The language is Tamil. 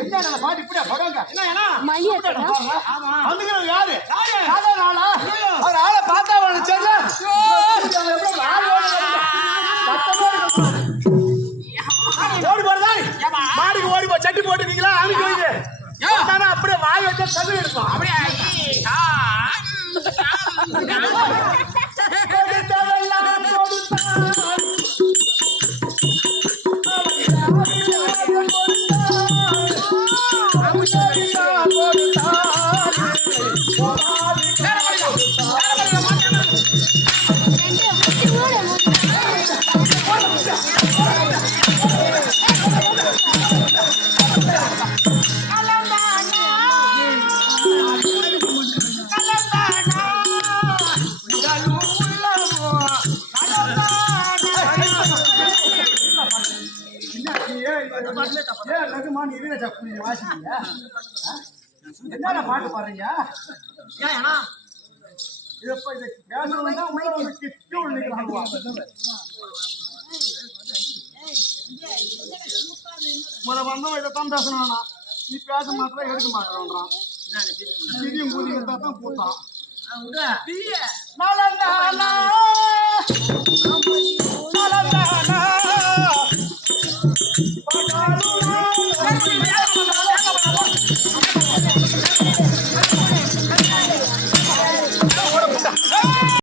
என்ன பாட்டு இப்படியா படங்க என்ன வந்துக்கிறது யாரு அவர் ஆளை பார்த்தா தெரியல ஓடி போறதா மாடிக்கு ஓடி போ சட்டி போட்டுருக்கீங்களா ஆமிக்கு வைங்க அப்படியே வாய் வச்சா சது எடுப்பான் அப்படியே என்ன பாட்டு பாடுறீங்க வந்தோம் இதைத்தான் பேசணும் நீ பேச மாத்திரம் எடுக்க மாட்டேன்றான் திடீரும் கூதிக்கிட்டா தான் கூத்தான் நலந்தானா